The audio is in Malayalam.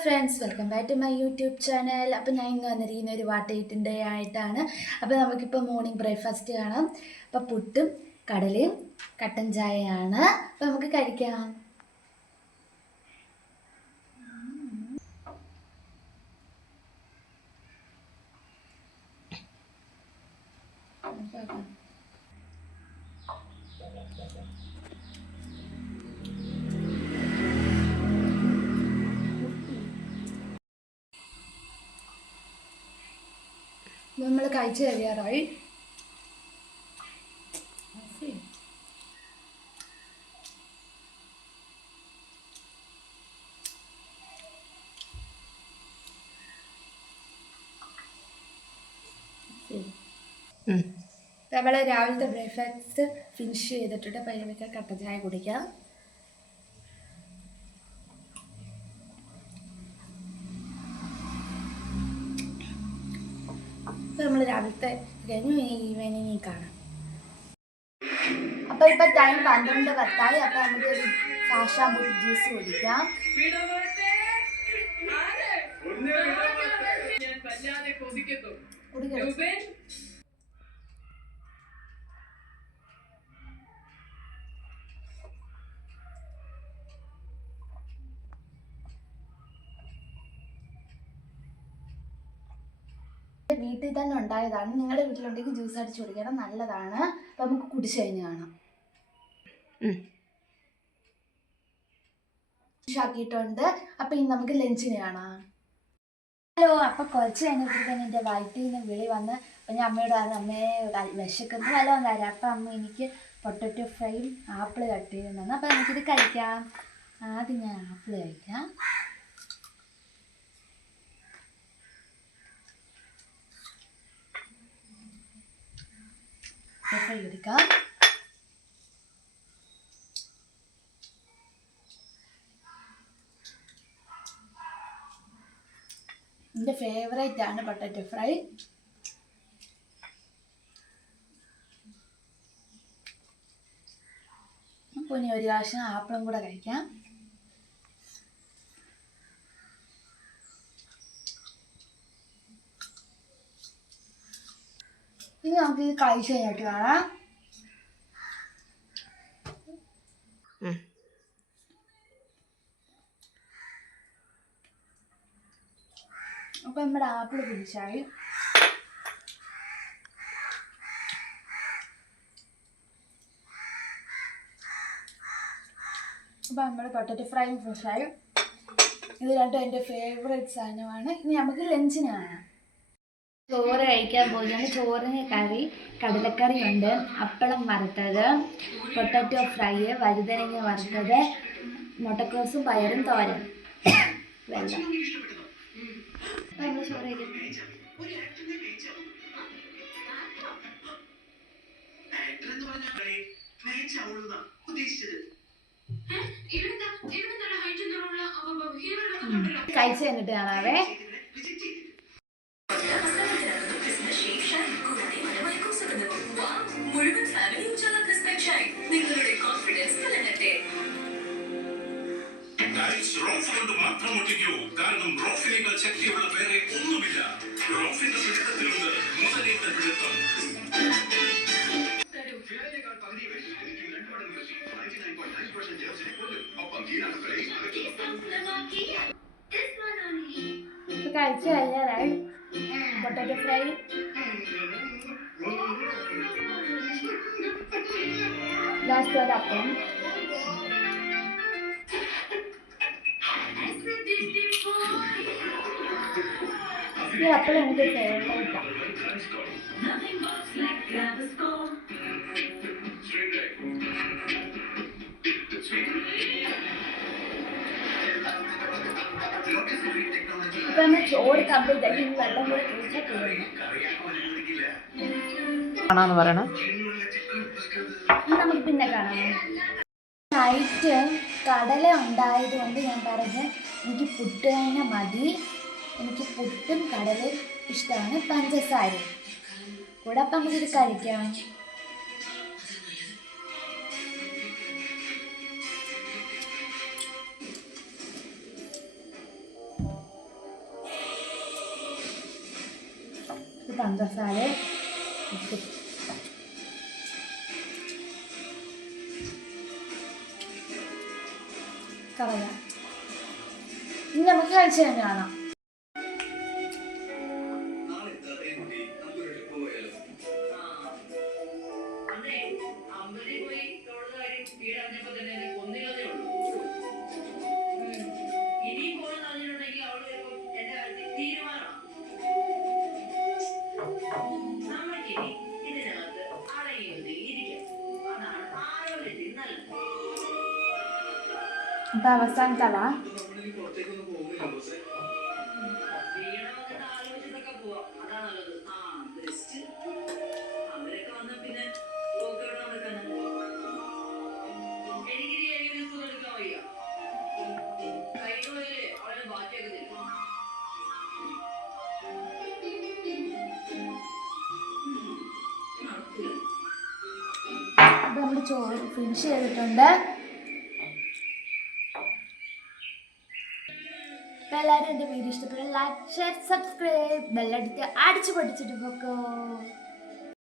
Friends, welcome back to my YouTube channel. അപ്പോൾ ഞാൻ ഇന്ന് വന്നിരിക്കുന്ന ഒരു വാട്ട് എയ്റ്റിൻ്റെ ആയിട്ടാണ്. അപ്പോൾ നമുക്കിപ്പോൾ മോർണിംഗ് ബ്രേക്ക്ഫാസ്റ്റ് കാണാം. അപ്പോൾ പുട്ടും കടലയും കട്ടൻ ചായയാണ്. അപ്പോൾ നമുക്ക് കഴിക്കാം. നമ്മൾ കഴിച്ച് കഴിയാറായി. നമ്മൾ രാവിലത്തെ ബ്രേക്ക്ഫാസ്റ്റ് ഫിനിഷ് ചെയ്തിട്ട് പയ്യനൊക്കെ കട്ടൻ ചായ കുടിക്കാം. നമ്മൾ രാവിലത്തെ കഴിഞ്ഞു, ഈവനിങ് കാണാം. അപ്പോൾ ഇപ്പോൾ ടൈം 12:10. അപ്പോൾ നമുക്കൊരു സാഷാമ്പൂട്ട് ജ്യൂസ് കുടിക്കാം. വീട്ടിൽ തന്നെ ഉണ്ടായതാണ്. നിങ്ങളുടെ വീട്ടിലുണ്ടെങ്കിൽ ജ്യൂസ് അടിച്ച് കുടിക്കണം, നല്ലതാണ്. അപ്പം നമുക്ക് കുടിച്ചു കഴിഞ്ഞ് കാണാം. ആക്കിയിട്ടുണ്ട്. അപ്പം ഇനി നമുക്ക് ലഞ്ചിന് കാണാം. ഹലോ, അപ്പം കുറച്ച് കഴിഞ്ഞപ്പോഴത്തേന് എൻ്റെ വയറ്റിൽ നിന്ന് വിളി വന്ന്. അപ്പം ഞാൻ അമ്മയോട് പറഞ്ഞു, അമ്മയെ വിശക്കുന്ന വല്ലതും തരാം. അപ്പം അമ്മ എനിക്ക് പൊട്ടറ്റോ ഫ്രൈയും ആപ്പിൾ കട്ട് ചെയ്ത് തന്നു. അപ്പം നമുക്കിത് കഴിക്കാം. ആദ്യം ഞാൻ ആപ്പിൾ കഴിക്കാം. ഫ്രൈ എടുക്കാം. എൻ്റെ ഫേവറേറ്റ് ആണ് പൊട്ടറ്റോ ഫ്രൈ. അപ്പോൾ ഇനി ഒരു കഷ്ണം ആപ്പിളും കൂടെ കഴിക്കാം. ഇനി നമുക്ക് ഇത് കഴിച്ച് കഴിഞ്ഞിട്ട് കാണാം. അപ്പം നമ്മുടെ ആപ്പിൾ പിടിച്ചായി. അപ്പം നമ്മുടെ പൊട്ടറ്റോ ഫ്രൈയും ഫ്രഷായി. ഇത് രണ്ടും എൻ്റെ ഫേവറേറ്റ് സാധനമാണ്. ഇനി നമുക്ക് ലഞ്ചിന് കാണാം. ചോറ് കഴിക്കാൻ പോകുകയാണ്. ചോറിന് കറി, കടലക്കറി ഉണ്ട്, അപ്പളം വറുത്തത്, പൊട്ടറ്റോ ഫ്രൈ, വഴുതനങ്ങ വറുത്തത്, മുട്ടക്കോസും പയറും തോരൻ, വെള്ളം. നമ്മൾ ചോറ് കഴിക്കും. കഴിച്ച് കഴിഞ്ഞിട്ട് കാണാവേ. മുഴുവൻ ഫാമിലി ഉജാല ക്രിസ്പ് ഷൈൻ നിങ്ങളുടെ കോൺഫിഡൻസ് നിലനിർത്തട്ടെ. റോഫ് കൊണ്ട് മാത്രം ഒട്ടിക്കൂ, കാരണം റോഫിനേക്കാൾ ശക്തിയുള്ള വേറെ ഒന്നുമില്ല. റോഫിന്റെ പിടുത്തത്തിലുണ്ട് മുതലേറ്റ പിടുത്തം. കഴിച്ചു കഴിഞ്ഞാൽ പൊട്ടറ്റോ ഫ്രൈ, ലാസ്റ്റ് ഒരു അപ്പം. ഈ അപ്പം എനിക്ക് ഫേവറേറ്റാണ്. അപ്പം നമ്മൾ ചോറ് കംപ്ലീറ്റ് ആക്കി വെള്ളം കൂടെ കുടിച്ചാൽ തീർന്നു. നമുക്ക് പിന്നെ കാണാം. നൈറ്റ് കടല ഉണ്ടായത് കൊണ്ട് ഞാൻ പറഞ്ഞ് എനിക്ക് പുട്ട് തന്നെ മതി. എനിക്ക് പുട്ടും കടലയും ഇഷ്ടമാണ്, പഞ്ചസാരയും കൂടെ. അപ്പം നമുക്കിത് കഴിക്കാം. പഞ്ചസാര കളയാം. ഇനി നമുക്ക് കഴിച്ച് തന്നെ കാണാം. അപ്പൊ അവസാനത്തവ അപ്പൊ നമ്മൾ ചോറ് ഫിനിഷ് ചെയ്തിട്ടുണ്ട്. അപ്പോൾ എല്ലാവരും എൻ്റെ വീഡിയോ ഇഷ്ടപ്പെട്ട ലൈക്ക് ഷെയർ സബ്സ്ക്രൈബ് ബെല്ലടിച്ച് അടിച്ചു പൊട്ടിച്ചിട്ട് പോക്കോ.